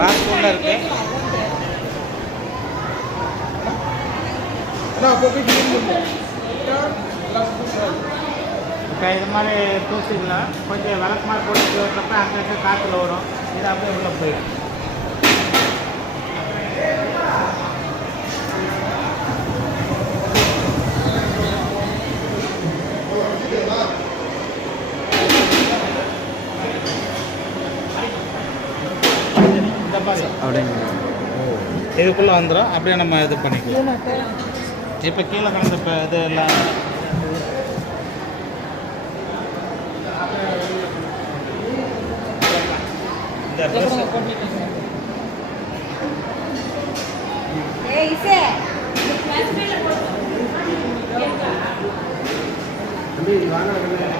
Box உள்ள இருக்கு. இப்போ இது மாதிரி தூசிக்கலாம் கொஞ்சம் விளக்கமாக போட்டு விட்றப்ப அங்கே காற்றுல வரும். இது அப்படியே உள்ள போயிடும். அப்படிங்க இதுக்குள்ளே வந்துடும். அப்படியே நம்ம இது பண்ணிக்கலாம். இப்போ கீழே கலந்த இப்போ இது எல்லாம் இந்த ட்ரெஸ் வாங்க